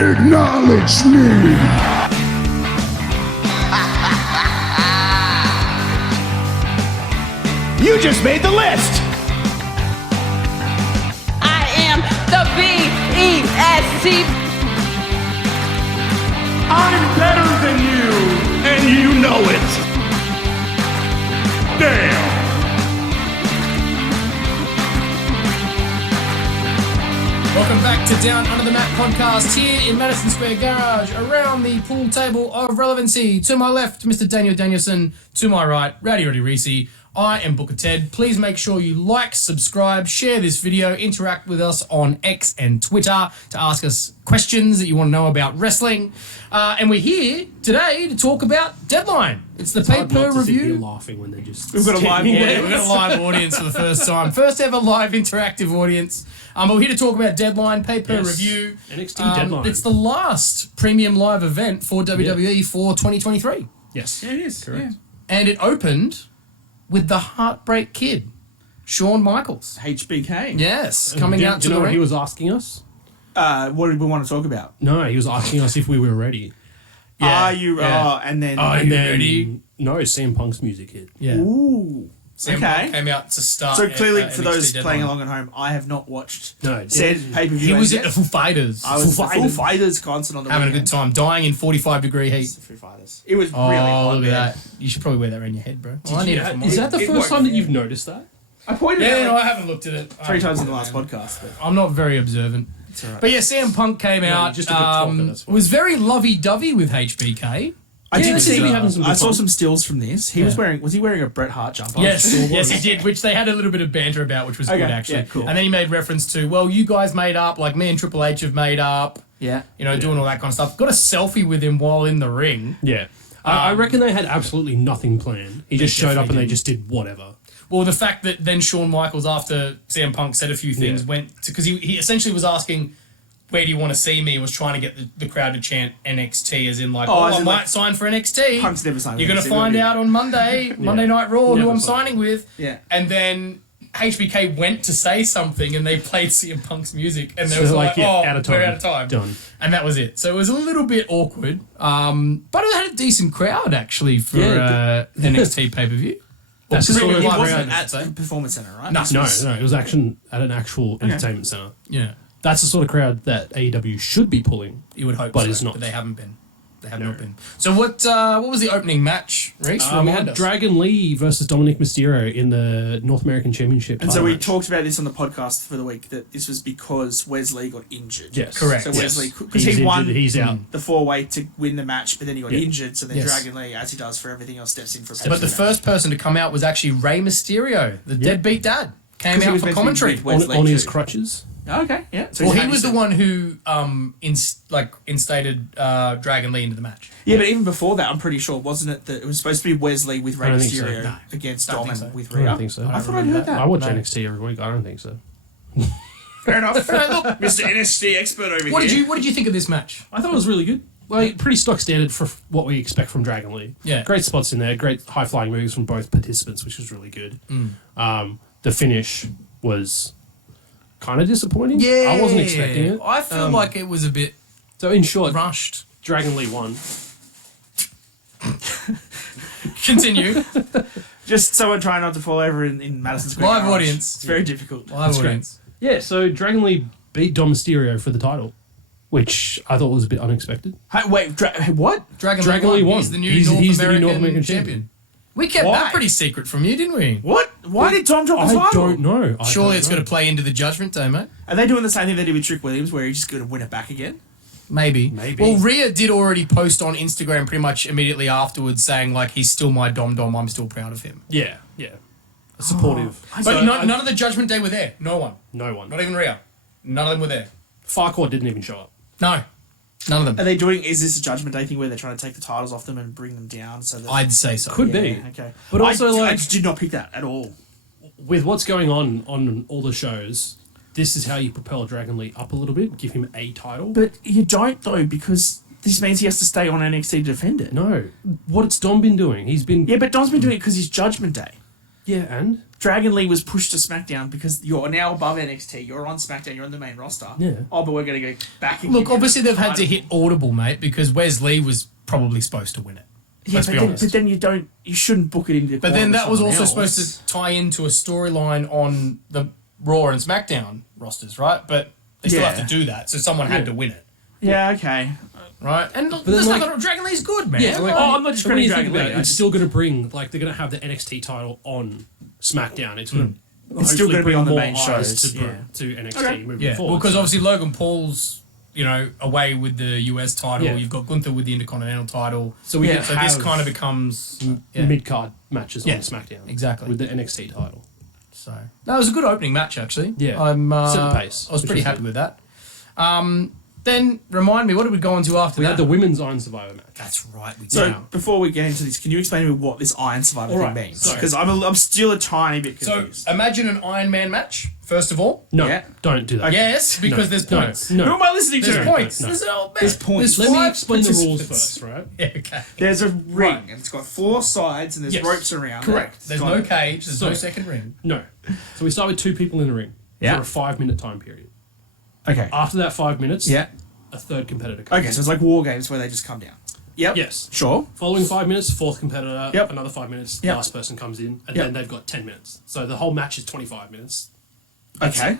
Acknowledge me! You just made the list! I am the B-E-S-T. I'm better than you, and you know it. Damn. Welcome back to Down Under the Mat podcast here in Madison Square Garage, around the pool table of relevancy. To my left, Mr. Daniel Danielson. To my right, Rowdy Reece. I am Booker Ted. Please make sure you like, subscribe, share this video, interact with us on X and Twitter to ask us questions that you want to know about wrestling. And we're here today to talk about Deadl1ne. It's the pay-per review. Laughing when they just. We've got a live Yeah, we've got a live audience for the first time. First ever live interactive audience. But we're here to talk about Deadl1ne pay-per review. NXT Deadl1ne. It's the last premium live event for WWE for 2023. Yes. Yeah, it is. Correct. Yeah. And it opened with the Heartbreak Kid, Shawn Michaels. HBK. Yes, coming out Do to you know the what ring. he was asking us? What did we want to talk about? No, he was asking us if we were ready. Yeah, Are you? yeah. Oh, and then. Are And you then, ready? No, CM Punk's music hit. Yeah. Ooh. CM Okay. Punk came out to start. So clearly, at, for NXT those Deadline. playing along at home, I have not watched No, said pay-per-view. He was as at yet. the Foo Fighters. I was Foo at the Foo Fighters. Fighters concert on the having a weekend. good time, dying in 45 degree heat. It's the Foo Fighters. It was Oh, really hot. look man. at that. You should probably wear that around your head, bro. Well, I need it for mine. Is that the It first worked, time that yeah. you've noticed that? I pointed Yeah, out no, like I haven't looked at it. 3 times in the last podcast. But I'm not very observant. it's all right. But yeah, CM Punk came out. just a good talker, that's why. was very lovey-dovey with HBK. I Yeah, did they see. seem to be having some good I saw fun. some stills from this. He was wearing. Was he wearing a Bret Hart jumper? Yes, Still yes, was. he did, which they had a little bit of banter about, which was Okay, good, actually. yeah, cool. And then he made reference to, well, you guys made up, like me and Triple H have made up, Yeah. you know, doing all that kind of stuff. Got a selfie with him while in the ring. Yeah. I reckon they had absolutely nothing planned. He just showed up and they just did whatever. Well, the fact that then Shawn Michaels, after CM Punk said a few things, Yeah. went to, because he essentially was asking, where do you want to see me? Was trying to get the crowd to chant NXT, as in like, as I in might like- sign for NXT. Punk's never signed You're with going to NXT, find will he? out on Monday, Monday Night Raw, who Never I'm signed. signing with. Yeah. And then HBK went to say something and they played CM Punk's music and they So was they're like, yeah, oh, out of time. we're out of time. Done. And that was it. So it was a little bit awkward. But it had a decent crowd actually for Yeah, NXT pay-per-view. That's the sort It of live wasn't crowd, I at should say. the Performance Center, right? No. No, it was action at an actual entertainment center. Yeah, That's the sort of crowd that AEW should be pulling. you would hope But so, it's not. but they haven't been. They have not been. So what was the opening match, Reece? We Remind had us. Dragon Lee versus Dominic Mysterio in the North American Championship. And so title we match. talked about this on the podcast for the week, that this was because Wesley got injured. Yes. Correct. So Yes. Wesley, because He's he won injured, he's out. the 4-way to win the match, but then he got Yeah. injured, so then Yes. Dragon Lee, as he does for everything else, steps in for a But the pay-per-view. first person to come out was actually Rey Mysterio, the deadbeat dad. Came 'Cause he out was for meant to be commentary. with Wesley on his too. crutches. Oh, okay, yeah. So Well, he's he was the had- one who instated Dragon Lee into the match. Yeah, but even before that, I'm pretty sure, wasn't it that it was supposed to be Wesley with Rey I don't think so. Mysterio No, against don't Dom think and so. with I Rhea? don't think so. I thought I'd heard that. I watch No. NXT every week. I don't think so. Fair enough. Look, Mr. NXT expert over What here. did you think of this match? I thought it was really good. Like, pretty stock standard for what we expect from Dragon Lee. Yeah. Great spots in there. Great high flying moves from both participants, which was really good. The finish was kind of disappointing. I wasn't expecting it. I feel like it was a bit So in short, rushed. Dragon Lee won. Continue. Just someone trying not to fall over in Madison Square Live Garage. audience. It's very difficult. Live great. audience. Yeah, so Dragon Lee beat Dom Mysterio for the title, which I thought was a bit unexpected. Hey, wait, what? Dragon Dragon Lee won. He's the new He's- North he's the new American North American champion. We kept Why? that pretty secret from you, didn't we? What? Why did Tom drop the I title? don't know. Surely it's going to play into the Judgment Day, mate. Are they doing the same thing they did with Trick Williams, where he's just going to win it back again? Maybe. Maybe. Well, Rhea did already post on Instagram pretty much immediately afterwards saying, like, he's still my Dom. I'm still proud of him. Yeah. Supportive. But none of the Judgment Day were there. No one. No one. Not even Rhea. None of them were there. Farquaad didn't even show up. No. None of Are them. they doing? Is this a Judgment Day thing where they're trying to take the titles off them and bring them down? So that I'd say so. Could yeah, be. okay. But also, I like- just did not pick that at all. With what's going on all the shows, this is how you propel Dragon Lee up a little bit, give him a title. But you don't though, because this means he has to stay on NXT to defend it. No. What's Dom been doing? He's been... Yeah, but Dom's been doing it because he's Judgment Day. Yeah, and Dragon Lee was pushed to SmackDown because you're now above NXT. You're on SmackDown. You're on the main roster. Yeah. Oh, but we're going to go back and Look, give you obviously the they've had to title. hit audible, mate, because Wes Lee was probably supposed to win it. Yeah, Let's but be then, honest. but then you shouldn't book it into. But then that was also supposed to tie into a storyline on the Raw and SmackDown rosters, right? But they still Yeah. have to do that, so someone had to win it, Yeah. Okay. right? And look, then, there's like- nothing wrong. Dragon Lee's good, man. yeah, like, Oh, I'm not just but when bringing you think Dragon about Lee, it, I it's just- still going to bring like they're going to have the NXT title on SmackDown. It's going to It's still gonna be on the main shows shows, to, yeah. to NXT Okay. moving Yeah, forward. because obviously Logan Paul's, away with the US title. Yeah. You've got Gunther with the Intercontinental title. so we Yeah. can So have this kind of becomes mid card matches Yeah, on SmackDown exactly. with the NXT title. So that was a good opening match, actually. Yeah. I'm Set the pace, I was which pretty is happy good. with that. Then remind me, what did we go on to after We that? had the women's Iron Survivor match. That's right. We did. So Yeah. before we get into this, can you explain to me what this Iron Survivor All thing right, means? so- Because I'm still a tiny bit So confused. imagine an Iron Man match. First of all, No, Yeah. don't do that. Okay. yes, because there's No, points. No, Who am I listening There's to? points. no. There's points. Let me five explain the rules participants. first, right? Yeah, okay. There's a ring and it's got 4 sides and there's Yes. ropes around. Correct. it. There's Got no it. cage. There's no So- second ring. No. So we start with 2 people in the ring Yeah. for a 5-minute time period. Okay. After that 5 minutes, Yeah. a third competitor comes Okay, in. so it's like war games where they just come down. Yep. Yes. Sure. Following 5 minutes, 4th competitor, Yep. another 5 minutes, Yep. last person comes in, and Yep. then they've got 10 minutes. So the whole match is 25 minutes. Okay.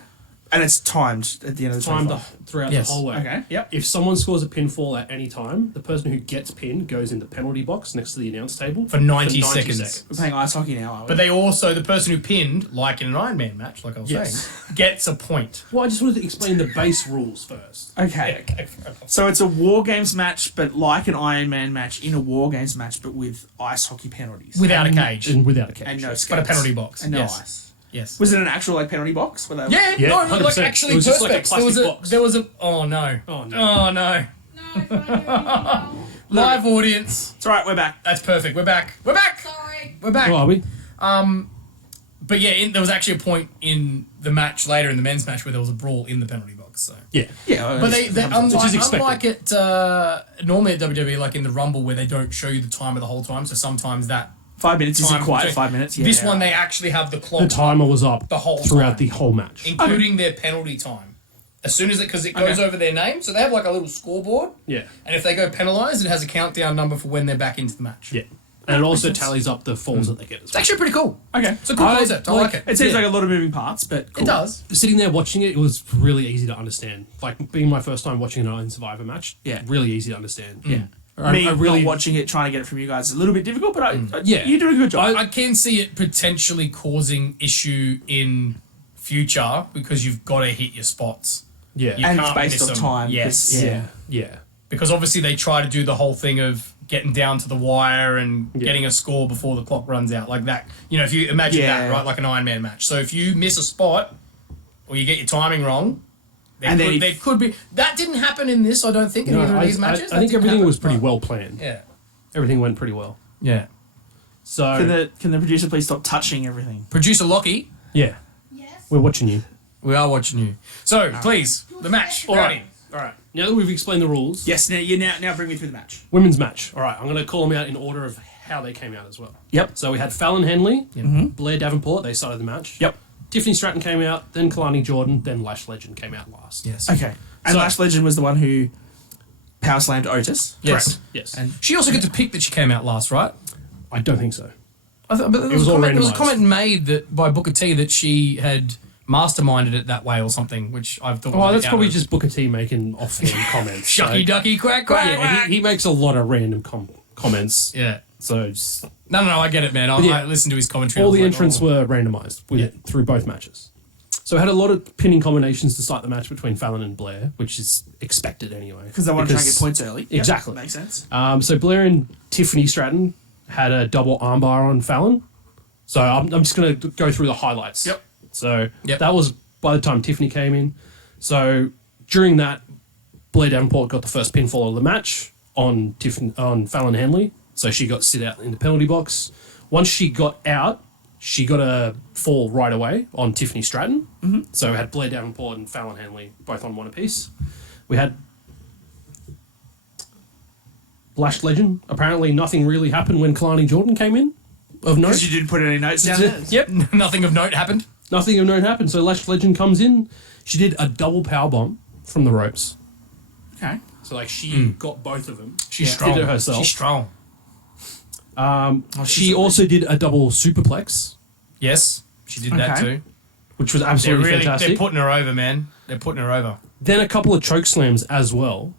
And it's timed at the end of the Timed 25. throughout Yes. the whole way. Okay. Yep. If someone scores a pinfall at any time, the person who gets pinned goes in the penalty box next to the announce table For 90 seconds. We're playing ice hockey now, are we? But they also, the person who pinned, like in an Iron Man match, like I was Yes. saying, gets a point. Well, I just wanted to explain the base rules first. Okay. Okay. So it's a war games match, but like an Iron Man match in a war games match, but with ice hockey penalties. Without a cage. And without a cage. and no skates. But a penalty box. And no Yes. ice. Yes. Was it an actual like penalty box? Where they Yeah, Yeah, no, 100%. like actually It was just like a perspex. There was plastic a, box. there was a, oh no. Oh, no. Oh no. Live audience. It's alright, we're back. That's perfect. We're back. We're back. Sorry. We're back. Oh, are we? But yeah, there was actually a point in the match later in the men's match where there was a brawl in the penalty box. So. Yeah. Yeah. But they Which is expected. unlike it normally at WWE, like in the Rumble where they don't show you the timer the whole time. So sometimes that 5 minutes isn't time quite between- 5 minutes. Yeah. This one they actually have the clock The timer was up The whole throughout time. the whole match. including their penalty time. As soon as because it goes Okay. over their name, so they have like a little scoreboard. Yeah. And if they go penalised, it has a countdown number for when they're back into the match. Yeah. And it also tallies up the falls that they get as It's well. actually pretty cool. Okay. It's a cool concept. I like it. It seems Yeah. like a lot of moving parts, but cool. It does. Sitting there watching it, it was really easy to understand. Like, being my first time watching an Iron Survivor match, Yeah. really easy to understand. Yeah. Me I really not watching it, trying to get it from you guys is a little bit difficult, but Yeah. you're doing a good job. I can see it potentially causing issue in future because you've got to hit your spots. Yeah. You And it's can't based miss on them. time, Yes. 'cause- Yeah. Yeah. Because obviously they try to do the whole thing of getting down to the wire and Yeah. getting a score before the clock runs out like that. You know, if you imagine Yeah. that, right, like an Iron Man match. So if you miss a spot or you get your timing wrong, there, And then could, if- there could be... That didn't happen in this, I don't think, in No, either of I, these matches. I That think didn't everything happen, was pretty but- well planned. Yeah. Everything went pretty well. Yeah. So, Can the producer please stop touching everything? Producer Lockie, yeah, Yes. we're watching you. we are watching you. So, please, the match. All Rowdy. right. All right. Now that we've explained the rules, Yes. Now you now bring me through the match. women's match. All right. I'm going to call them out in order of how they came out as well. Yep. So we had Fallon Henley, Blair Davenport. They started the match. Yep. Tiffany Stratton came out, then Kalani Jordan, then Lash Legend came out last. Yes. Okay. And So- Lash Legend was the one who power slammed Otis. Yes. Correct. Yes. And She also got to pick that she came out last, right? I don't think so. But there was was, all there was a randomised. comment made that by Booker T that she had masterminded it that way or something, which I've thought. Well, was that's probably out of- just Booker T making offhand comments. shucky So- ducky quack quack. Yeah, quack. he makes a lot of random comments. Yeah. So just, No, I get it, man. yeah. I listened to his commentary. all I was the like, entrants oh. were randomised with it through both matches. So it had a lot of pinning combinations to start the match between Fallon and Blair, which is expected anyway. because they want to try and get points early. Yep, Exactly. makes sense. So Blair and Tiffany Stratton had a double armbar on Fallon. So I'm just going to go through the highlights. Yep. So Yep. that was by the time Tiffany came in. So during that, Blair Davenport got the first pinfall of the match on Fallon Henley. So she got sit out in the penalty box. Once she got out, she got a fall right away on Tiffany Stratton. Mm-hmm. So we had Blair Davenport and Fallon Henley both on one apiece. We had Lash Legend. Apparently nothing really happened when Kalani Jordan came in. of note. Because you didn't put any notes down there. Yep. Nothing of note happened. Nothing of note happened. So Lash Legend comes in. She did a double powerbomb from the ropes. Okay. So like she got both of them. She's strong. Did it herself. She's strong. She also did a double superplex, Yes, she did that Okay. too. which was absolutely fantastic. They're putting her over, man. They're putting her over. Then a couple of choke slams as well.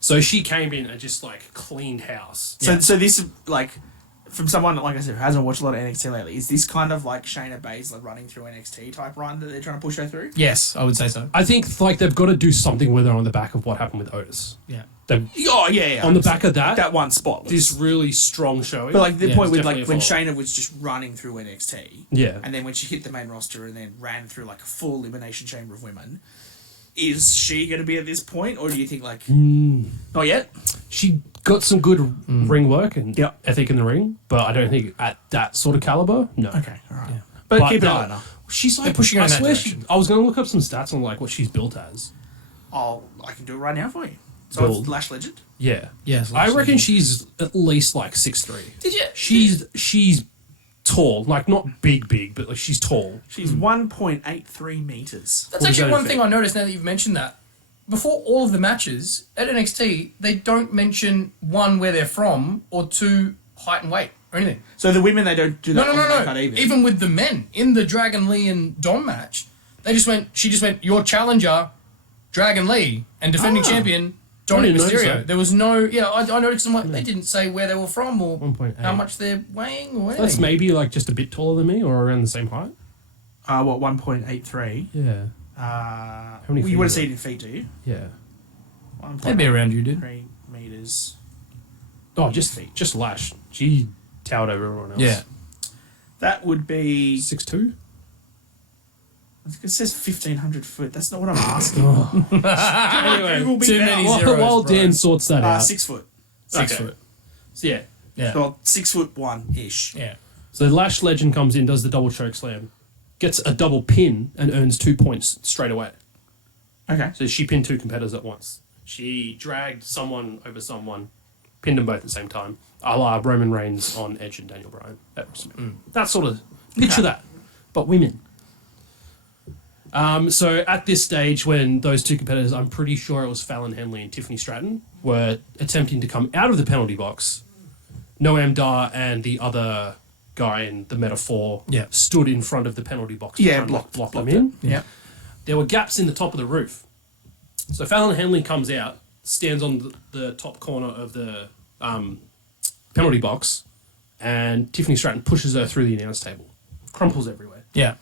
So she came in and just like cleaned house. So this is like, from someone, like I said, who hasn't watched a lot of NXT lately, is this kind of like Shayna Baszler running through NXT type run that they're trying to push her through? Yes, I would say so. I think like they've got to do something with her on the back of what happened with Otis. Yeah. They've, Oh, yeah. on the back of that, That one spot. this really strong showing. But like the Yeah, point it's with like definitely when a follow. Shayna was just running through NXT, Yeah. and then when she hit the main roster and then ran through like a full elimination chamber of women, is she going to be at this point, or do you think like not yet? She got some good ring work and Yep. ethic in the ring, but I don't think at that sort of caliber, no. Okay, all right. But, keep an eye on her. She's like They're pushing her I in that swear direction. I was going to look up some stats on like what she's built as. I can do it right now for you. So Build. it's Lash Legend. Yeah. Yes, I reckon she's at least like 6'3". Did you? She's tall, like not big, but like she's tall. She's 1.83 meters. That's What does actually that one thing affect? I noticed now that you've mentioned that. Before all of the matches at NXT, they don't mention one where they're from or two height and weight or anything. So the women, they don't do that. No, on no, the no, main card no. either. Even with the men in the Dragon Lee and Dom match, she just went, your challenger, Dragon Lee, and defending champion, Dominic didn't notice Mysterio. that. There was no, I noticed them like, they didn't say where they were from or 1.8. how much they're weighing or anything. That's maybe like just a bit taller than me or around the same height. what 1.83? Yeah. You many feet want is to see that? it in feet, do you? Yeah. They'd be around you, dude. 3 meters. Oh, just Lash. She towered over everyone else. Yeah. That would be. 6'2". It says 1,500 foot. That's not what I'm asking. Anyway, Google me too now. many while, zeros, while bro. Dan sorts that out. 6 foot. 6 Okay. foot. So, yeah. Yeah. Well, 6'1" ish. Yeah. So Lash Legend comes in, does the double choke slam, gets a double pin, and earns 2 points straight away. Okay. So she pinned two competitors at once. She dragged someone over someone, pinned them both at the same time, a la Roman Reigns on Edge and Daniel Bryan. That sort of picture that, but women. So at this stage, when those two competitors, I'm pretty sure it was Fallon Henley and Tiffany Stratton, were attempting to come out of the penalty box, Noam Dar and the other guy in the Metaphor stood in front of the penalty box. Yeah, trying to block them blocked in. Yeah. There were gaps in the top of the roof. So Fallon Henley comes out, stands on the top corner of the penalty box, and Tiffany Stratton pushes her through the announce table. Crumples everywhere. Yeah.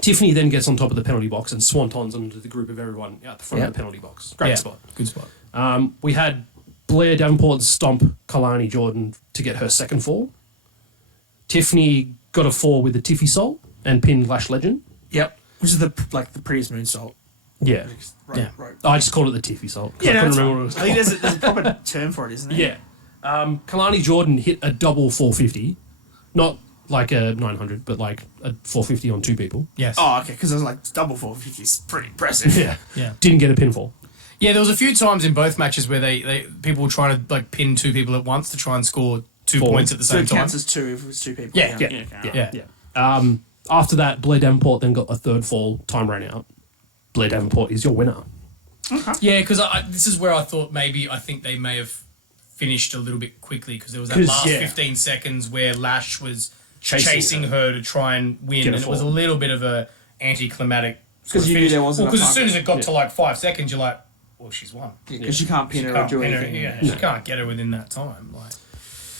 Tiffany then gets on top of the penalty box and swantons onto the group of everyone out the front Yeah. of the penalty box. Great Yeah. spot. Good spot. We had Blair Davenport stomp Kalani Jordan to get her second fall. Tiffany got a fall with the Tiffy Salt and pinned Lash Legend. Yep. Which is the prettiest moonsault. Yeah. Right. I just called it the Tiffy Salt. 'cause Yeah, I no, couldn't it's remember fine. what it was I think called. there's a proper term for it, isn't there? Yeah. Kalani Jordan hit a double 450. Not like a 900, but like a 450 on two people. Yes. Oh, okay. Because I was like, double 450 is pretty impressive. Yeah. Yeah. Didn't get a pinfall. Yeah, there was a few times in both matches where they people were trying to like pin two people at once to try and score 2 Four. points at the So same it time. counts as 2 if it was 2 people. Yeah, okay. Yeah. After that, Blair Davenport then got a third fall. Time ran out. Blair Davenport is your winner. Yeah, because this is where I thought I think they may have finished a little bit quickly because there was that 'Cause, last yeah. 15 seconds where Lash was Chasing chasing her to try and win, Get a and it was a fall. little bit of a anticlimactic. Because you knew there wasn't Because enough as soon as time. it got to like 5 seconds, you're like, well, she's won. Because you can't pin She her or can't do pin her, anything. yeah, she can't get her within that time. Like,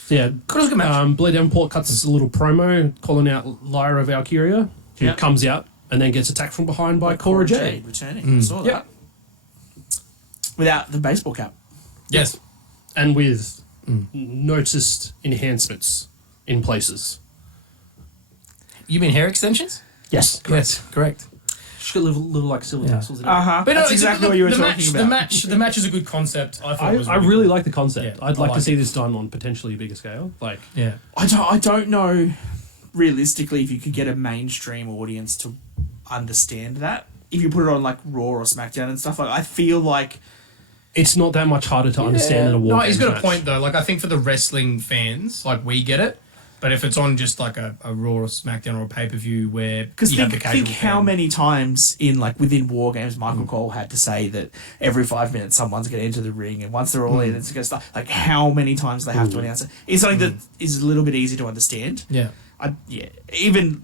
Yeah. could have a good match. Blair Davenport cuts us a little promo calling out Lyra Valkyria, who Yep. comes out and then gets attacked from behind by Cora Jade. returning. I saw that. Yep. Without the baseball cap. Yes. And with noticed enhancements in places. You mean hair extensions? Yes. Yes, correct. She's got little like silver tassels in it. Uh-huh. But That's no, exactly what you were the talking match, about. The match is a good concept. I thought it was I really cool. like the concept. Yeah, I'd I like to like see it. this done on potentially a bigger scale. Like, Yeah. I don't know realistically if you could get a mainstream audience to understand that. If you put it on like Raw or SmackDown and stuff, like I feel like it's not that much harder to understand than a war. No, he's got match. a point though. Like I think for the wrestling fans, like we get it, but if it's on just like a Raw or SmackDown or a pay per view where Because you have the casual think how fan- many times in like within war games Michael Cole had to say that every 5 minutes someone's going to enter the ring, and once they're all in, it's going to start. Like how many times they have to announce it. It's something that is a little bit easy to understand. Yeah. I think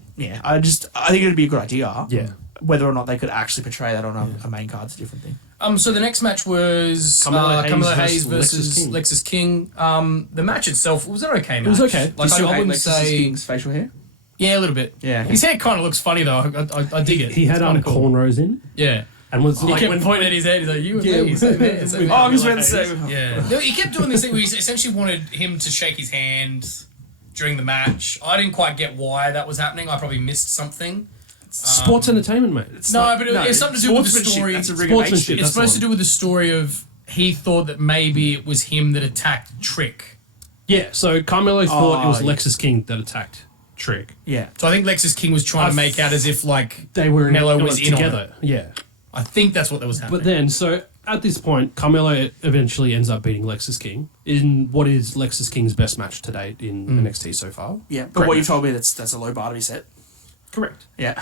it'd be a good idea. Yeah. Whether or not they could actually portray that on a main card's a different thing. So the next match was Carmelo Hayes Hayes versus Lexis King. The match itself was an okay match. was okay. Like I wouldn't say King's facial hair. yeah, a little bit. Yeah. His hair kind of looks funny though. I dig it. He had It's kinda cool. cornrows in Yeah. and was He like kept when pointing at his head. He's like, "You and Yeah, me." Same hair, same hair. I was Like about to Hayes. say. Yeah. No, he kept doing this thing where he essentially wanted him to shake his hand during the match. I didn't quite get why that was happening. I probably missed something. sports entertainment, mate. No, but it's something to do with the sportsmanship, story. That's a ring of Sportsmanship. shit. It's That's supposed the to do with the story of he thought that maybe it was him that attacked Trick. Yeah, so Carmelo thought it was yeah. Lexis King that attacked Trick. Yeah. So I think Lexis King was trying to make out as if like They were Melo was in on together. it. Yeah. I think that's what that was happening. But then, so at this point, Carmelo eventually ends up beating Lexis King in what is Lexis King's best match to date in NXT so far. Yeah. But Great what you match. told me that's a low bar to be set. Correct. Yeah.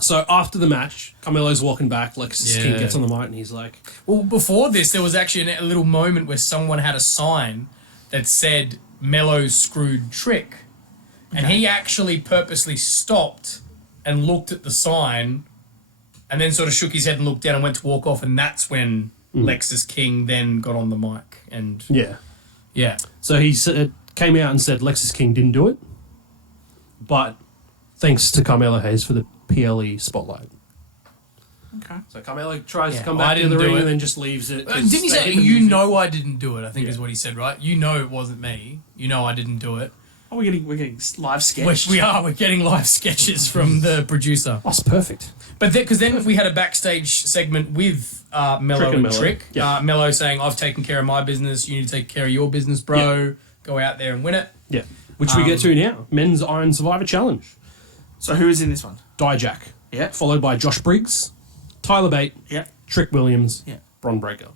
So after the match, Carmelo's walking back. Lexis King Yeah. gets on the mic and he's like, Well, before this, there was actually a little moment where someone had a sign that said Melo screwed Trick. And he actually purposely stopped and looked at the sign and then sort of shook his head and looked down and went to walk off. And that's when Lexis King then got on the mic. And yeah. yeah. So he came out and said Lexis King didn't do it, but thanks to Carmelo Hayes for the PLE spotlight. Okay. So Carmelo tries Yeah, to come I back to didn't the do ring it. and then just leaves it. 'cause Didn't he they say, didn't you use it. know I didn't do it, I think Yeah. is what he said, right? You know it wasn't me. You know I didn't do it. Oh, we're getting live sketch. We're getting live sketches from the producer. Oh, it's perfect. But because then we had a backstage segment with Mello Trick and and Mello. Trick. Yeah. Mello saying, I've taken care of my business, you need to take care of your business, bro. Go out there and win it. Yeah. Which we get to now. Men's Iron Survivor Challenge. So who is in this one? Dijak. Yeah. Followed by Josh Briggs, Tyler Bate, Yeah. Trick Williams, Yeah. Bron Breakker.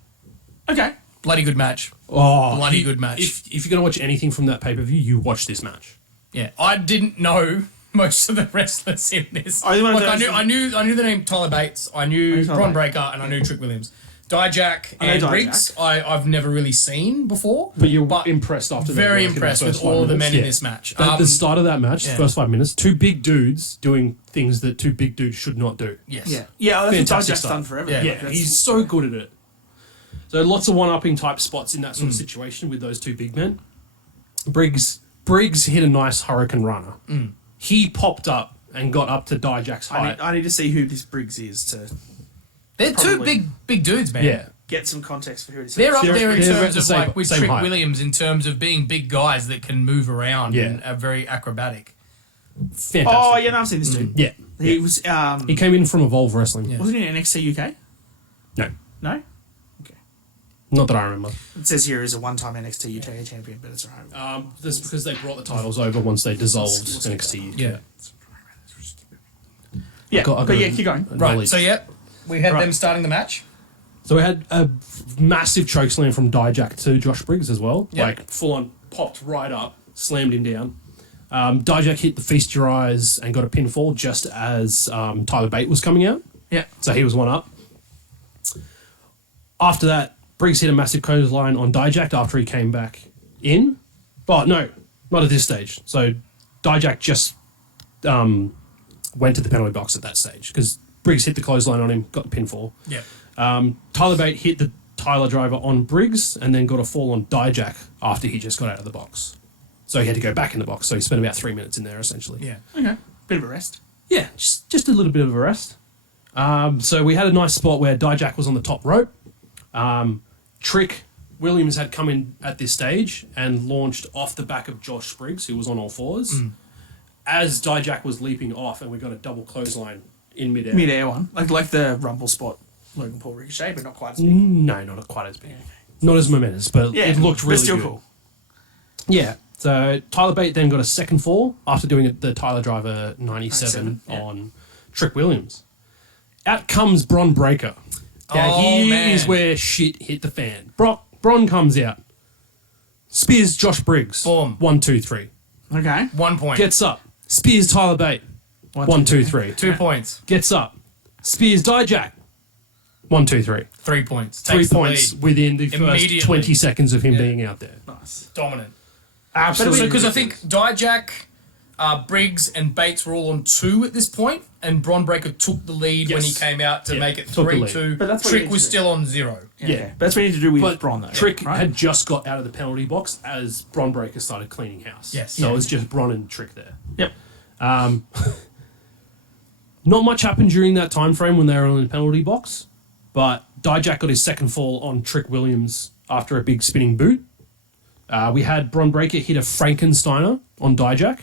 Okay. Bloody good match. Oh, Bloody good match. If you're going to watch anything from that pay-per-view, you watch this match. Yeah. I didn't know most of the wrestlers in this. Oh, you wanna Like, do- I knew the name Tyler Bates, I knew Tyler Bron Bates. Breakker, and I knew Trick Williams. Dijak I know and Dijak. Briggs, I've never really seen before. But you're impressed after that. Very like, in the impressed first with 5 all the minutes. men in Yeah. this match. The start of that match, yeah. the first 5 minutes, two big dudes doing things that two big dudes should not do. Yes. Yeah. Yeah, that's what Fantastic Dijak's stuff. done forever. Yeah. Like, Yeah, that's- he's so good at it. So lots of one-upping type spots in that sort of situation with those two big men. Briggs hit a nice Hurricane Runner. He popped up and got up to Dijak's height. I need to see who this Briggs is to They're two Probably. big dudes, man. Yeah. get some context for who this They're is. up They're- there in they're at terms the of same- like with same Trick height. Williams in terms of being big guys that can move around Yeah. and are very acrobatic. Fantastic. Oh, yeah, no, I've seen this dude. Yeah. He was, He came in from Evolve Wrestling. Yeah. wasn't he in NXT UK? No. No? Not that I remember. It says here he's a one-time NXT UK champion, but it's alright. That's because they brought the titles over once they dissolved Let's NXT. Yeah. Yeah, I got but a- yeah, keep going. a Right. knowledge. So yeah, we had Right. them starting the match. So we had a massive chokeslam from Dijak to Josh Briggs as well. Yeah. Like full on popped right up, slammed him down. Dijak hit the Feast Your Eyes and got a pinfall just as Tyler Bate was coming out. Yeah. So he was one up. After that, Briggs hit a massive clothesline on Dijak after he came back in. But no, not at this stage. So Dijak just went to the penalty box at that stage because Briggs hit the clothesline on him, got the pinfall. Yeah. Tyler Bate hit the Tyler driver on Briggs and then got a fall on Dijak after he just got out of the box. So he had to go back in the box. So he spent about 3 minutes in there essentially. Yeah. Okay. Bit of a rest. Yeah, just a little bit of a rest. So we had a nice spot where Dijak was on the top rope. Trick Williams had come in at this stage and launched off the back of Josh Briggs, who was on all fours. As Dijak was leaping off, and we got a double clothesline in midair. Mid-air one. Like the Rumble spot, Logan Paul Ricochet, but not quite as big. No, not quite as big. Not as momentous, but Yeah, it looked but really still good. cool. Yeah. So Tyler Bate then got a second fall after doing the Tyler Driver 97 yeah. on Trick Williams. Out comes Bron Breakker. Now here is where shit hit the fan. Bron comes out. Spears Josh Briggs. Boom. 1, 2, 3. Okay. 1 point. Gets up. Spears Tyler Bate. 1, 2, 3. 2 points. Gets up. Spears Dijak. 1, 2, 3. 3 points. 3 Takes the points lead. within the first Immediately. 20 seconds of him being out there. Nice. Dominant. Absolutely. Because I think Dijak, Briggs, and Bates were all on 2 at this point, and Bron Breakker took the lead when he Yes. came out to Yeah, make it took the lead. 3-2. But that's what you Trick need was to do. still on 0. Yeah. Okay. That's what you need to do with But Bron, though. Trick right? had just got out of the penalty box as Bron Breakker started cleaning house. Yes. So Yeah. it was just Bron and Trick there. Yep. Not much happened during that time frame when they were in the penalty box, but Dijak got his second fall on Trick Williams after a big spinning boot. We had Bron Breakker hit a Frankensteiner on Dijak.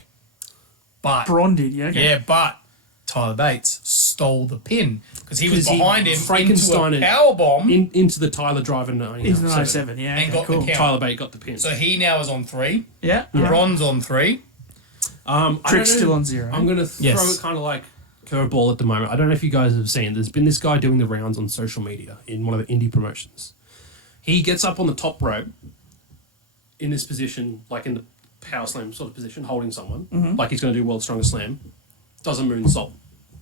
But Bron did, yeah. Okay. yeah, but Tyler Bates stole the pin because he was 'Cause he behind him into a Frankensteined powerbomb into the Tyler Driver 9. Into the 97, yeah. and Okay, got cool. the count. Tyler Bate got the pin. So he now is on 3. Yeah. Bron's on 3. I don't Trick's know- still on 0. I'm going to throw Yes. it kind of like curveball at the moment. I don't know if you guys have seen. There's been this guy doing the rounds on social media in one of the indie promotions. He gets up on the top rope in this position, like in the power slam sort of position, holding someone, like he's going to do World's Strongest Slam. Does a moonsault,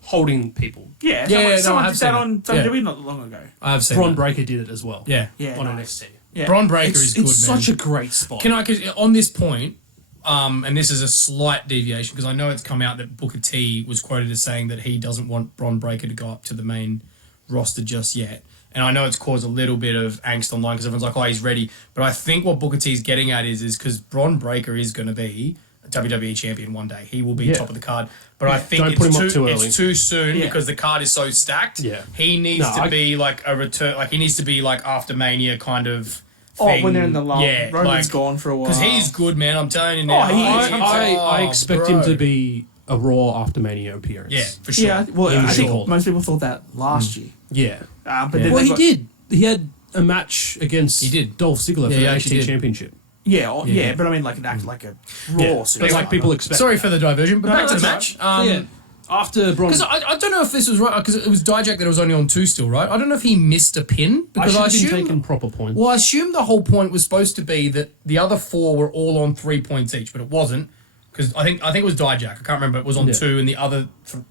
holding people. Yeah. Yeah, no, someone I have did seen that it. on WWE not long ago. I've seen Bron that. Breakker did it as well. Yeah. Yeah. on nice. NXT. Yeah. Bron Breakker It's, is good, it's man. such a great spot. Can I, cause on this point, and this is a slight deviation because I know it's come out that Booker T was quoted as saying that he doesn't want Bron Breakker to go up to the main roster just yet. And I know it's caused a little bit of angst online because everyone's like, oh, he's ready. But I think what Booker T is getting at is because Bron Breakker is going to be a WWE champion one day. He will be Yeah. top of the card. But I think Don't put him up it's too early. too soon Yeah. because the card is so stacked. Yeah. He needs No, to I- be like a return. Like he needs to be like after Mania kind of Oh, thing. when they're in the lull. Yeah, Roman's gone for a while. because he's good, man. I'm telling you now. Oh, he is. I expect him bro. to be a Raw after Mania appearance. Yeah, for sure. Yeah, well, Yeah, I think sure. most people thought that last year. Yeah. But then Well, they he got- did. He had a match against He did. Dolph Ziggler Yeah, for he the actually NXT did. Championship. Yeah, but I mean, like an act like a Raw Yeah. superstar. But like people expect. Sorry for the diversion, but No, back to the that's match. yeah. After Bron, Because I don't know if this was right, because it was Dijak that was only on 2 still, right? I don't know if he missed a pin, I because should I have been assume... taking proper points. Well, I assume the whole point was supposed to be that the other 4 were all on 3 points each, but it wasn't, because I think it was Dijak. I can't remember. It was on Yeah. 2, and the other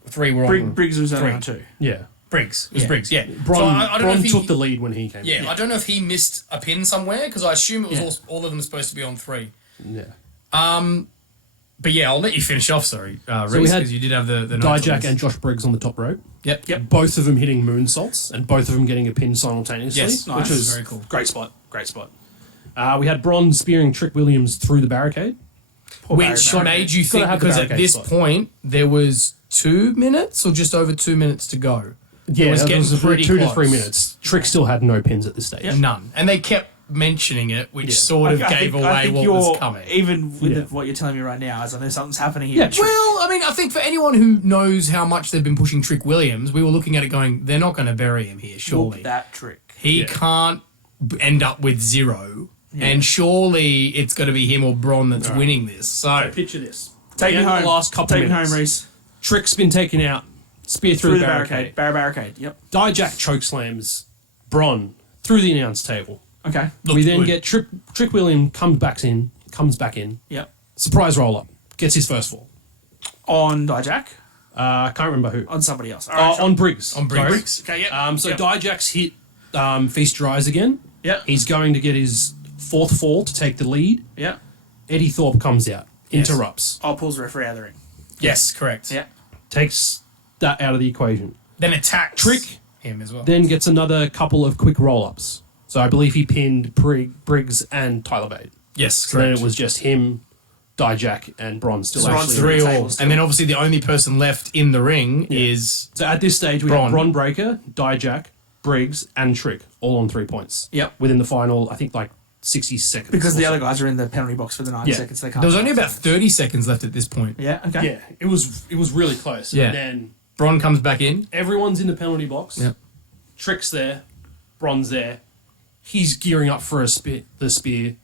3 were on... Briggs was only 3. on 2. Yeah. Briggs. It was Yeah. Briggs, yeah. Bron, So I don't know Bron if he, took the lead when he came. Yeah, I don't know if he missed a pin somewhere, because I assume it was Yeah. all of them supposed to be on 3. Yeah. But yeah, I'll let you finish off, sorry, Reece, we had because you did have the notes on Dijak this. and Josh Briggs on the top rope. Yep. Both of them hitting moonsaults and both of them getting a pin simultaneously. Yes, which nice. was Very cool. Great spot. Great spot. We had Bron spearing Trick Williams through the barricade. Which Barry. made you Gotta think, have the because at barricade this spot. point, there was 2 minutes or just over 2 minutes to go. Yeah, it was that getting was pretty 2 to close. 3 minutes. Trick still had no pins at this stage. None. And they kept mentioning it, which Yeah. sort of gave away what was coming. Even with Yeah. what you're telling me right now, as I know something's happening here. Yeah, Trick- Well, I mean, I think for anyone who knows how much they've been pushing Trick Williams, we were looking at it going, they're not going to bury him here, surely. Whoop that trick. He Yeah. can't end up with 0. And surely it's going to be him or Bron that's winning this. So, Picture this. Take me Down to home. The last couple Take me minutes. home, Reece. Trick's been taken out. Spear through, the barricade. Barricade. Yep. Dijak chokeslams Bron through the announce table. Okay. We then good. get Trick William comes back in. Yep. Surprise roll up. Gets his first fall. On Dijak. I can't remember who. On somebody else. All right, sure. On Briggs. on Briggs. Okay. Yep. So Yep. Dijak's hit Feast Your Eyes again. Yep. He's going to get his 4th fall to take the lead. Yep. Eddie Thorpe comes out, Yes. interrupts, Pulls the referee out of the ring. Yes, correct. Yep. takes that out of the equation. Then attacks Trick him as well. then gets another couple of quick roll-ups. So I believe he pinned Briggs and Tyler Bate. yes, So then correct. it was just him, Dijak, and Bron still So actually. Bron's 3 all. tables And then obviously the only person left in the ring is... So at this stage, we Bron. have Bron Breakker, Dijak, Briggs, and Trick all on 3 points. Yep. Within the final, I think, like 60 seconds. Because or the so. other guys are in the penalty box for the 90 Yeah. seconds. They can't. There was only about 30 seconds left at this point. Yeah. Okay. Yeah, it was really close. Yeah. And then Bron comes back in. everyone's in the penalty box. Yep. Trick's there. Bron's there. He's gearing up for the spear.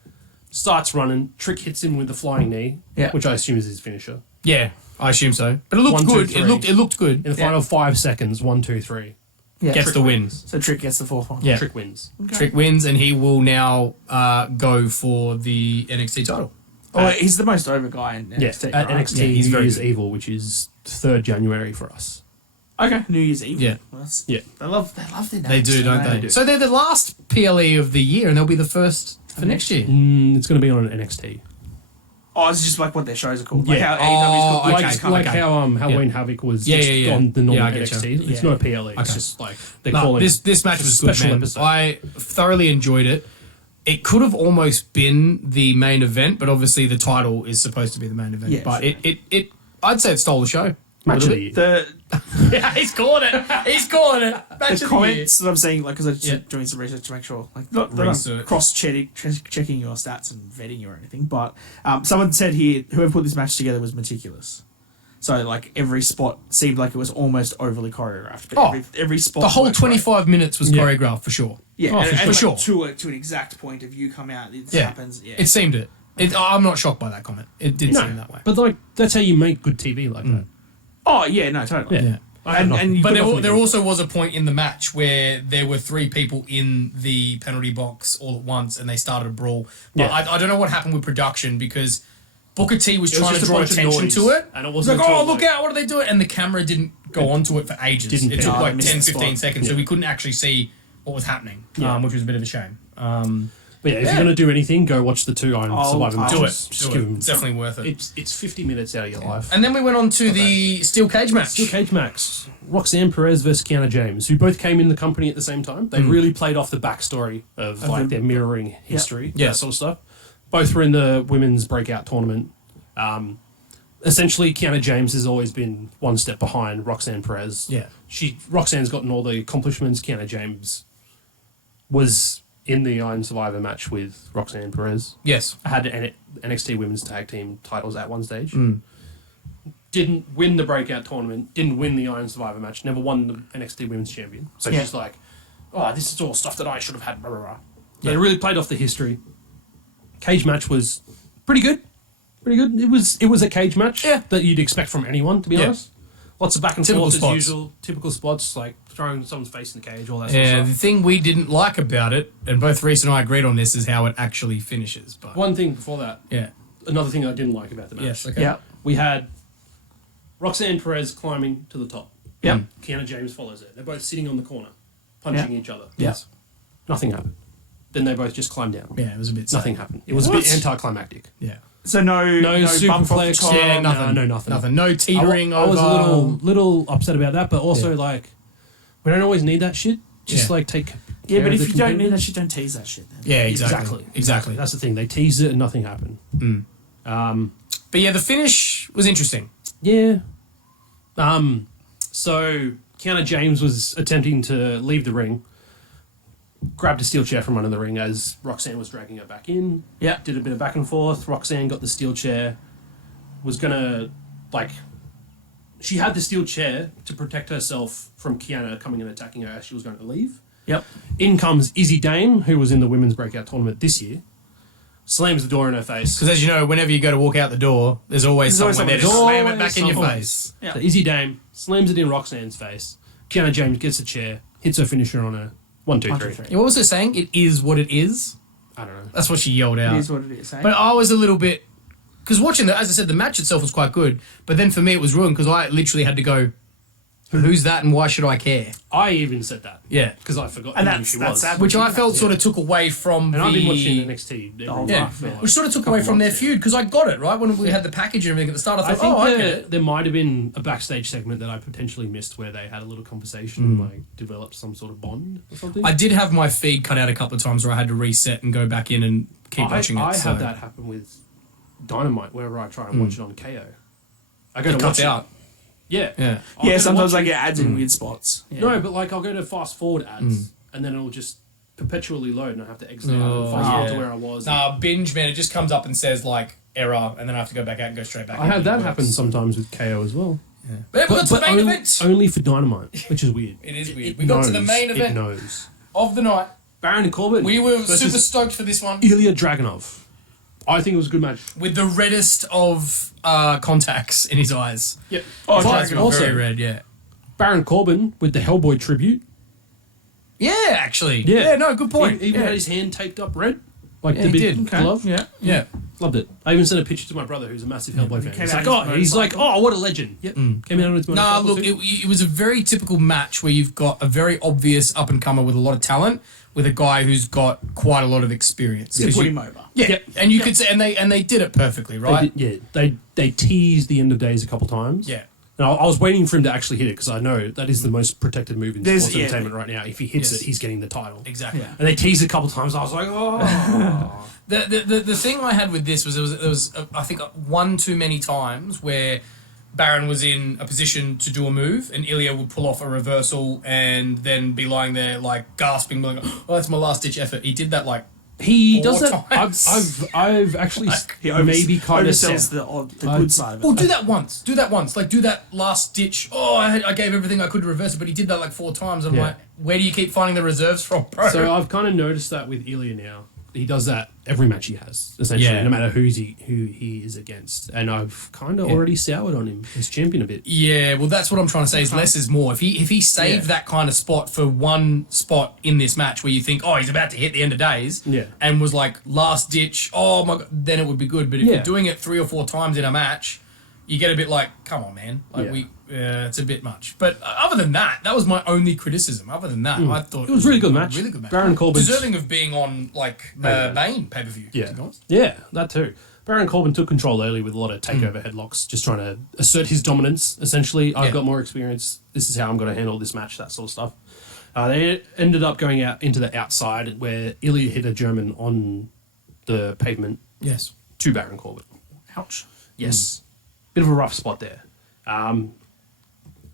Starts running. Trick hits him with the flying knee, Yeah. which I assume is his finisher. Yeah, I assume so. But it looked 1, 2, good. 3. It looked good. In the final 5 seconds, 1, 2, 3. gets Trick the win. wins. So Trick gets the fourth one. Yeah. Trick wins. Okay. Trick wins, and he will now go for the NXT title. Oh, he's the most over guy in NXT. At right? NXT Yeah, he's New very Year's good. Evil, which is 3rd January for us. Okay, New Year's Eve. Yeah. Well, Yeah. They love their names. They do, don't they? do. So they're the last PLE of the year, and they'll be the first for next year. It's going to be on NXT. Oh, it's just like what their shows are called. Yeah. Like how AEW's called. okay. Like, Like okay. how Yeah. Halloween Havoc was Yeah, just yeah, yeah. on the normal Yeah, I get NXT. you. It's Yeah. not a PLE. It's Okay. just like they're No, calling this match was good, special man. episode. I thoroughly enjoyed it. It could have almost been the main event, but obviously the title is supposed to be the main event. Yeah, but sure. it I'd say it stole the show. match of the year. the Yeah, he's calling it. He's calling it. Match the comments that I'm seeing, like, because I'm Yeah. doing some research to make sure, like, not Research. checking your stats and vetting you or anything, but someone said here, whoever put this match together was meticulous. So, like, every spot seemed like it was almost overly choreographed. But Oh, every spot. The whole worked right. 25 minutes was Yeah. choreographed for sure. Yeah, Oh, and, for and sure. like, to an exact point of you come out, it Yeah. happens. Yeah. It seemed it. I'm not shocked by that comment. It did seem that way. But like that's how you make good TV like that. Oh, yeah, no, totally. Yeah. Yeah. I have And, nothing- and you But got there, nothing there against also was a point in the match where there were 3 people in the penalty box all at once and they started a brawl. But Yeah. I don't know what happened with production because Booker T was It was trying to just a draw bunch of attention noise, to it. and it It was wasn't like, oh, until, look like- out, what are they doing? And the camera didn't go onto it for ages. Didn't It pick took up. like Missed 10, the 15 spot. seconds, so we couldn't actually see what was happening, which was a bit of a shame. But yeah, if you're going to do anything, go watch the 2 Iron Survivor I'll matches. Do it. Just Do give it. them. It's definitely worth it. It's 50 minutes out of your life. And then we went on to the steel cage match. Steel Cage Max, Roxanne Perez versus Kiana James, who both came in the company at the same time. They really played off the backstory of like their mirroring history, Yeah. that sort of stuff. Both were in the women's breakout tournament. Essentially, Kiana James has always been one step behind Roxanne Perez. Yeah. Roxanne's gotten all the accomplishments. Kiana James was in the Iron Survivor match with Roxanne Perez. Yes. Had NXT Women's Tag Team titles at one stage. Didn't win the breakout tournament. Didn't win the Iron Survivor match. Never won the NXT Women's Champion. So Yeah. she's like, "Oh, this is all stuff that I should have had." Blah, blah, blah. So they really played off the history. Cage match was pretty good. Pretty good. It was a cage match that you'd expect from anyone, to be Yeah. honest. Lots of back and Typical forth spots. as usual. Typical spots like throwing someone's face in the cage, all that sort Yeah, of the stuff. thing we didn't like about it, and both Reece and I agreed on this, is how it actually finishes. But One thing before that, yeah, another thing I didn't like about the match. yes, okay, Yeah. We had Roxanne Perez climbing to the top. Yep. Kiana James follows it. They're both sitting on the corner, punching Yeah. each other. yes, Nothing happened. Then they both just climbed down. yeah, it was a bit sad. Nothing happened. It was a What? bit anticlimactic. Yeah, So no No bump off the superplex. top. yeah, no, nothing, no, nothing. no teetering I was over. a little upset about that, but also Yeah. like we don't always need that shit. Just Yeah. like take. Yeah, care but of if the you don't need competitors. that shit, don't tease that shit then. Yeah, exactly. That's the thing. They teased it and nothing happened. But yeah, the finish was interesting. Yeah. So Kiana James was attempting to leave the ring, grabbed a steel chair from under the ring as Roxanne was dragging her back in. Yeah. Did a bit of back and forth. Roxanne got the steel chair, was gonna, like, she had the steel chair to protect herself from Kiana coming and attacking her as she was going to leave. Yep. In comes Izzy Dame, who was in the women's breakout tournament this year, slams the door in her face. Because as you know, whenever you go to walk out the door, there's always always someone there to someone- slam it back in your someone. face. Yeah. So Izzy Dame slams it in Roxanne's face. Kiana James gets a chair, hits her finisher on her. 1, 2, 3. 1, 2, 3. Yeah, what was it saying? It is what it is. I don't know. That's what she yelled out. It is what it is. Eh? But I was a little bit, because watching as I said, the match itself was quite good. But then for me, it was ruined because I literally had to go, "Who's that, and why should I care?" I even said that. Yeah, Because I forgot And who that's- she that's was. sad. which I felt sort of took away from And the. I've been watching NXT. whole Yeah, life, which sort of took away from their feud because I got it right when we had the package and everything at the start. I I thought, think "Oh, I get it." there might have been a backstage segment that I potentially missed where they had a little conversation and like developed some sort of bond or something. I did have my feed cut out a couple of times where I had to reset and go back in and keep watching it. I so. have that happen with Dynamite whenever I try and watch it on KO. I go It to cuts watch out. it. Yeah. Yeah. I'll go yeah, to sometimes watch I it. get ads in weird spots. Yeah. No, but like I'll go to fast forward ads and then it'll just perpetually load and I have to exit out and fast forward to where I was. Binge, man, it just comes up and says like error, and then I have to go back out and go straight back. I have that happen sometimes with KO as well. But we got to the main only, event. only for Dynamite, which is weird. It is weird. We got to the main It event knows. of the night. Baron Corbin. We were versus super stoked for this one Ilya Dragunov. I think it was a good match. with the reddest of contacts in his eyes. Yep. Oh, His eyes Dragunov. were also- very red. Yeah. Baron Corbin with the Hellboy tribute. Yeah, actually. Yeah. no, good point. He even yeah. had his hand taped up red. Like Yeah, the he big did. glove. Yeah. Yeah. Loved it. I even sent a picture to my brother, who's a massive Hellboy fan. came He's out like, on his he's like, motorcycle. what a legend. Yep. Came out on his No, motorcycle. look, too. it was a very typical match where you've got a very obvious up-and-comer with a lot of talent with a guy who's got quite a lot of experience. To 'Cause put you- him over. Yeah, Yep. and you could say, and they did it perfectly, right? They teased the end of days a couple times. Yeah. And I was waiting for him to actually hit it because I know that is the most protected move in There's- sports yeah. entertainment right now. If he hits Yes. it, he's getting the title. Exactly. Yeah. And they teased it a couple times. I was like, oh. The thing I had with this was there was I think one too many times where Baron was in a position to do a move and Ilya would pull off a reversal and then be lying there like gasping, like, oh, that's my last ditch effort. He did that like He 4 does that. times. I've actually He maybe kind of oversells the good side of it. Well, do that once. Do that once. Like, do that last ditch. Oh, I gave everything I could to reverse it, but he did that like 4 times. I'm Yeah. like, where do you keep finding the reserves from, bro? So I've kind of noticed that with Ilya now. He does that every match he has, essentially, Yeah. no matter who he is against. And I've kind of already soured on him as champion a bit. yeah, well, that's what I'm trying to say. Is less is more. If he saved that kind of spot for one spot in this match where you think, oh, he's about to hit the end of days, Yeah. and was like last ditch, oh my god, then it would be good. But if Yeah. you're doing it 3 or 4 times in a match, you get a bit like, come on, man, like Yeah. it's a bit much. But other than that was my only criticism. Other than that, I thought It was a really good match. Really good match. Baron Corbin deserving of being on like Bane pay per view. Yeah, To be honest. yeah, that too. Baron Corbin took control early with a lot of takeover headlocks, just trying to assert his dominance. Essentially, I've Yeah. got more experience. This is how I'm going to handle this match. That sort of stuff. They ended up going out into the outside where Ilya hit a German on the pavement Yes. to Baron Corbin. Ouch. Yes, bit of a rough spot there.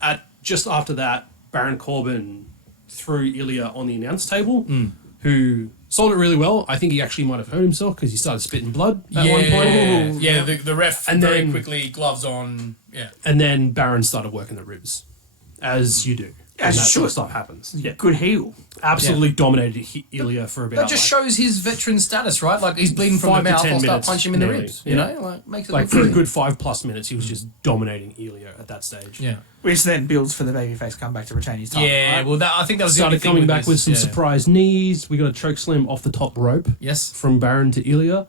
At just after that, Baron Corbin threw Ilya on the announce table, who sold it really well. I think he actually might have hurt himself because he started spitting blood at one point. Yeah, the ref And very then- quickly gloves on. Yeah. And then Baron started working the ribs, as you do. As and you that sort of should. stuff happens. Yeah, Good heel. absolutely dominated Ilya for about. That just shows his veteran status, right? Like he's bleeding from 5 the to mouth. 10 I'll start minutes punching him in the nearly. ribs. Yeah. You know, like makes it like look for a good. good 5+ minutes, he was just dominating Ilya at that stage. Yeah. Which then builds for the babyface comeback to retain his title. Yeah. right? Well, I think that was the only Started thing coming back this. with some Yeah. surprise knees. We got a choke slam off the top rope Yes. from Baron to Ilya.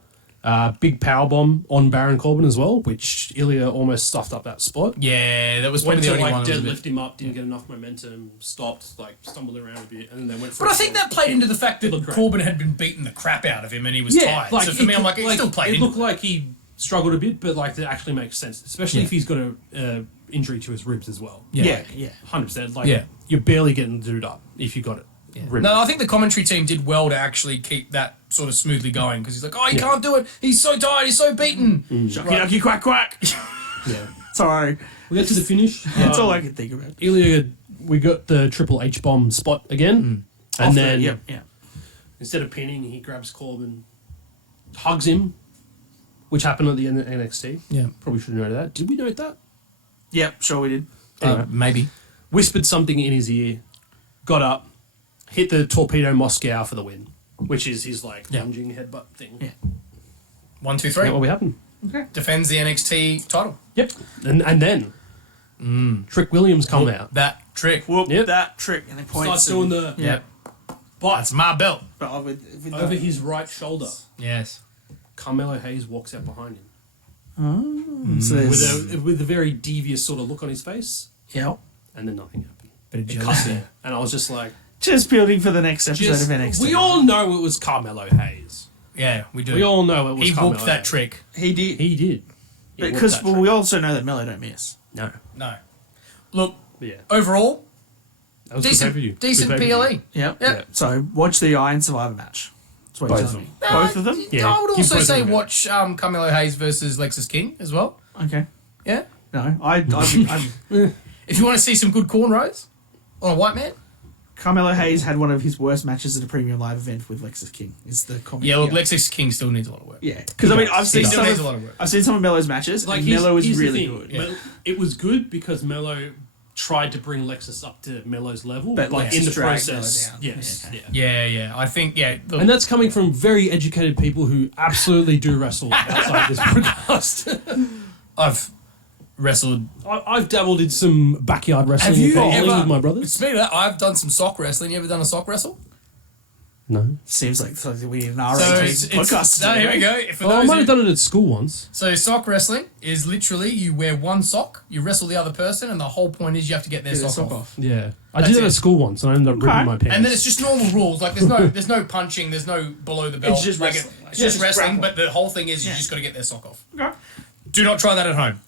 Big power bomb on Baron Corbin as well, which Ilya almost stuffed up that spot. Yeah, that was Went probably to the only like one. that was a bit- deadlift him up, didn't get enough momentum, stopped, like stumbled around a bit, and then they went for But a I think fall. that played into the fact that looked great. Corbin had been beating the crap out of him and he was tired. So for me, I'm like, it still played It into looked like he struggled a bit, but like that actually makes sense, especially Yeah. if he's got a injury to his ribs as well. Yeah, yeah. 100%. Like Yeah. you're barely getting dude up if you got it. ribbed. No, I think the commentary team did well to actually keep that sort of smoothly going because he's like, oh, he can't do it. He's so tired. He's so beaten. Shucky ducky quack quack. Yeah. Sorry. We get to the finish. That's all I can think about. Ilya, we got the Triple H bomb spot again, and Off the- then yeah. instead of pinning, he grabs Corbin, hugs him, which happened at the end of NXT. Yeah. Probably should have noted that. Did we note that? Yep, sure we did. Anyway. Maybe. Whispered something in his ear, got up, hit the Torpedo Moscow for the win, which is his like Yeah. lunging headbutt thing. Yeah. 1, 2, Is that 3. what we happened? Defends the NXT title. Yep. And then Trick Williams come out. That trick. Whoop Yep. that trick and he points. Starts doing the Yeah. That's my belt. But with over the, his right shoulder. Yes. Carmelo Hayes walks out behind him so there's, with a very devious sort of look on his face, yeah. and then nothing happened. Bit of It cut jealousy. there, and I was just like, Just building for the next episode just- of NXT. we all know it was Carmelo Hayes. Yeah, we do. We all know it was he Carmelo booked that Hayes. trick. He did. He did. He whooped Because that well, trick. we also know that Miller don't miss. No. No. Look, Yeah. overall, That was good decent, pay-per-view. decent Good pay-per-view. PLE. Yep. Yeah. So watch the Iron Survivor match. That's what Both you're of telling me. them. Both of them? Yeah, I would give also both of say them a go. watch Carmelo Hayes versus Lexus King as well. Okay. Yeah. No, I'm If you want to see some good cornrows on a white man. Carmelo Hayes had one of his worst matches at a premium live event with Lexus King. Is the comment? Yeah, look, Lexus King still needs a lot of work. Yeah, because I mean I've He seen still some needs a of lot of work. I've seen some of Melo's matches. Like And here's- Melo is here's the really thing. good. Mel- It was good because Melo tried to bring Lexus up to Melo's level, But but Lexus in the dragged process, Melo down. yes, Yeah. yeah. Yeah. I think, look, And that's coming from very educated people who absolutely do wrestle outside this podcast. I've wrestled. I've dabbled in some backyard wrestling Have you occasionally ever? with my brothers. Speaking of that, I've done some sock wrestling. You ever done a sock wrestle? No. Seems like something we need an So R18 podcast. no, to do. here we go. For Oh, I those might who- have done it at school once. So sock wrestling is literally you wear one sock, you wrestle the other person, and the whole point is you have to get their Get the sock off. Yeah. I That's did it it. at school once and I ended up ripping my pants. And then it's just normal rules. Like there's no punching, there's no below the belt. It's just like wrestling. it's just wrestling, grapple. but the whole thing is you just got to get their sock off. Okay. Do not try that at home.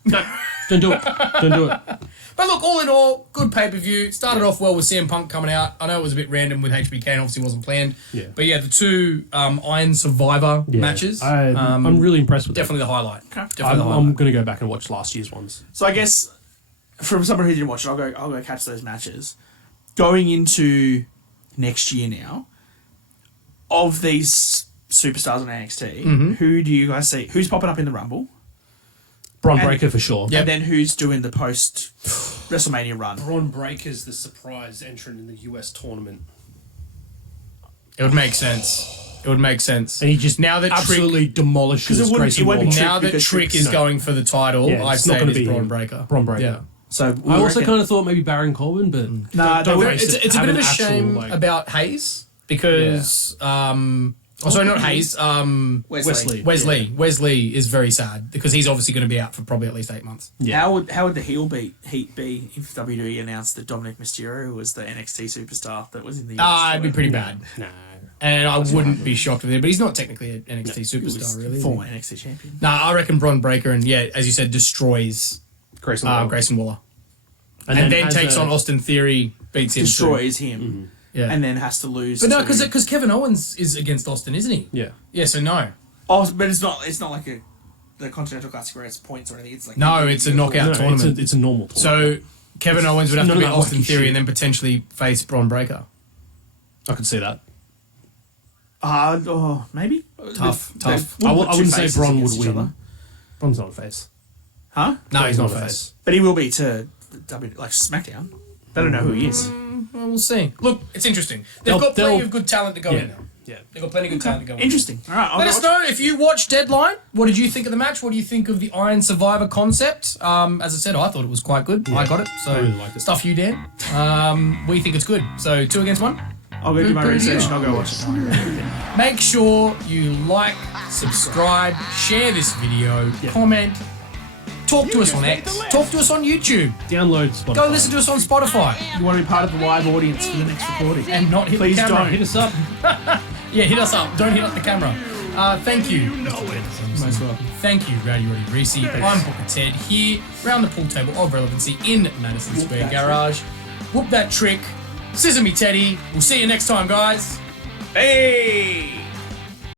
Don't do it. Don't do it. But look, all in all, good pay-per-view. Started off well with CM Punk coming out. I know it was a bit random with HBK and obviously wasn't planned. Yeah. But yeah, the two Iron Survivor Yeah. matches. I'm really impressed with Definitely the highlight. Okay. Definitely that. the highlight. I'm going to go back and watch last year's ones. So I guess from someone who didn't watch it, I'll go catch those matches. Going into next year now, of these superstars on NXT, who do you guys see? Who's popping up in the Rumble? Braun And- Breaker for sure. Yep. And then who's doing the post WrestleMania run? Braun Breaker's the surprise entrant in the US tournament. It would make sense. It would make sense. And he just now that absolutely demolishes 'Cause Grayson it won't be Waller. Trick now that because Trick Trick's- is no. going for the title, Yeah, I'd it's not say gonna it's be Braun him. Breaker. Braun Breaker. Yeah. So I also kind of thought maybe Baron Corbin, but Nah, don't don't face worry. it. It's a Have bit of an a actual, shame like- about Hayes because sorry, not Hayes. Wesley. Wesley is very sad because he's obviously going to be out for probably at least 8 months. Yeah. How would the heat be if WWE announced that Dominic Mysterio was the NXT superstar that was in the It'd be pretty bad. Nah. And I wouldn't be shocked with it, but he's not technically an NXT superstar, really. is he? former NXT champion. Nah, I reckon Braun Breaker and yeah, as you said, destroys Grayson Waller. Grayson Waller, and then has takes a- on Austin Theory, beats him. too. Destroys him, Yeah, and then has to lose. but no, to- because Kevin Owens is against Austin, isn't he? Yeah. Yeah, so no. oh, but it's not like the Continental Classic where it's points or anything. It's like No, it's a knockout No, tournament. it's a normal tournament. So Kevin Owens would have None to of beat that Austin wacky Theory shit. and then potentially face Braun Breaker. I could see that. Maybe Tough. I wouldn't say Braun would win. Braun's not a face. Huh? No, he's not a face. But he will be to SmackDown. They don't know who he is. Well, we'll see. Look, it's interesting. They've got plenty of good talent to go in now. Yeah. They've got plenty of good talent to go in. Interesting. All right, Let us know if you watch Deadline. What did you think of the match? What do you think of the Iron Survivor concept? As I said, I thought it was quite good. I got it. So I really liked it. stuff you, Dan. We think it's good. So 2 against 1. I'll go do my Good research review. and I'll go watch it. Make sure you like, subscribe, share this video, comment, talk to us on X, talk to us on YouTube, Download Spotify. go listen to us on Spotify, You want to be part of the live audience for the next recording? and not hit Please the camera. don't. Hit us up. Yeah, hit us up. Don't hit up the camera. Thank you. Most welcome. Thank you, Rowdy Roddy Reece. I'm Booker Ted here, round the pool table of relevancy in Madison Square Garage. Whoop that trick. Scissor me, Teddy. We'll see you next time, guys. Hey!